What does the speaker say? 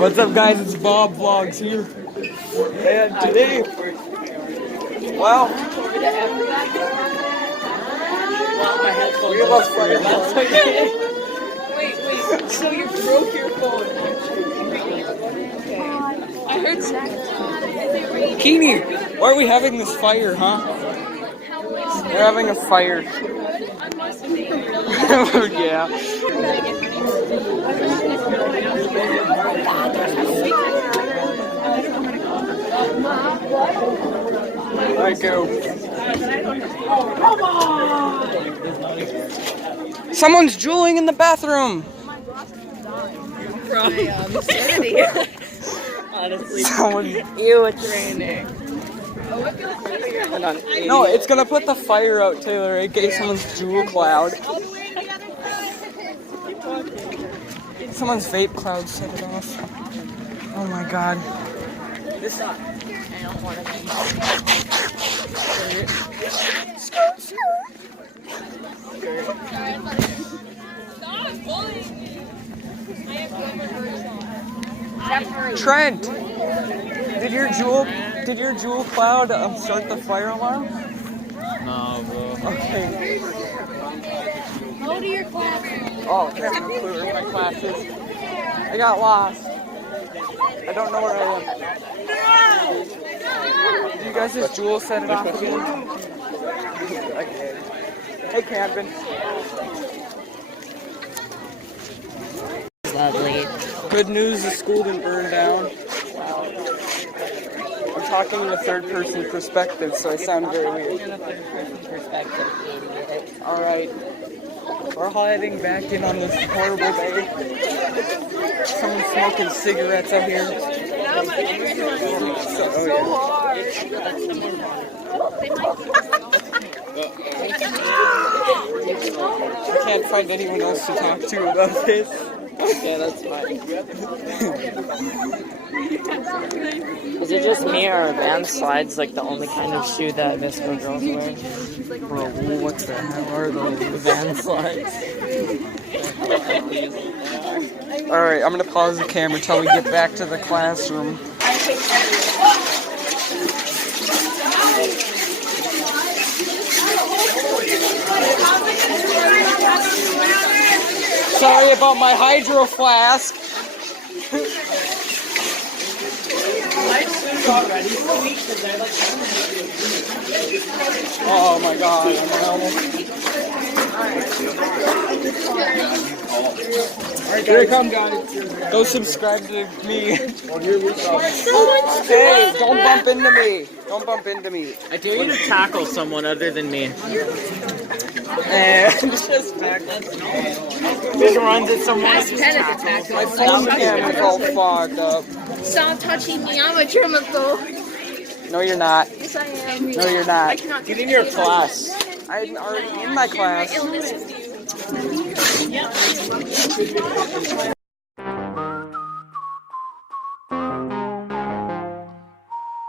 What's up, guys? It's Bob Vlogs here. And today, well, we have a fire. Wait, so you broke your phone? I heard Zach. Keeney, why are we having this fire, huh? We're having a fire. Yeah. I go. Come on! Someone's drooling in the bathroom. Honestly. Someone's Ew, it's raining. No, it's gonna put the fire out, Taylor, aka someone's jewel cloud. Someone's vape cloud set it off. Oh my god. This sucks. I don't want to be. Trent, did your jewel cloud start the fire alarm? No, bro. Okay. Go to your class. Oh, I have no clue where my class is. I got lost. I don't know where I am. Did you guys just jewel set it off again? Okay. Hey, Camden. Lovely. Good news, the school didn't burn down. I'm talking in the third-person perspective, so I sound very weird. Alright. We're heading back in on this horrible day. Someone's smoking cigarettes out here. I can't find anyone else to talk to about this. Okay, that's fine. Is it just me, or are Van slides like the only kind of shoe that Visco girls wear? Bro, what the hell are those? Van slides. Alright, I'm gonna pause the camera until we get back to the classroom. Sorry about my hydro flask. Oh my god, Alright, here I come, guys. Go subscribe to me. Hey, don't bump into me. Don't bump into me. I dare you to tackle someone other than me. And just Just runs at someone. Ask Kenneth to tackle. my phone cam is all fogged up. Stop touching me. I'm a germaphobe. No, you're not. Yes, I am. No, you're not. Get in your class. I'm already in my class. Illness with you.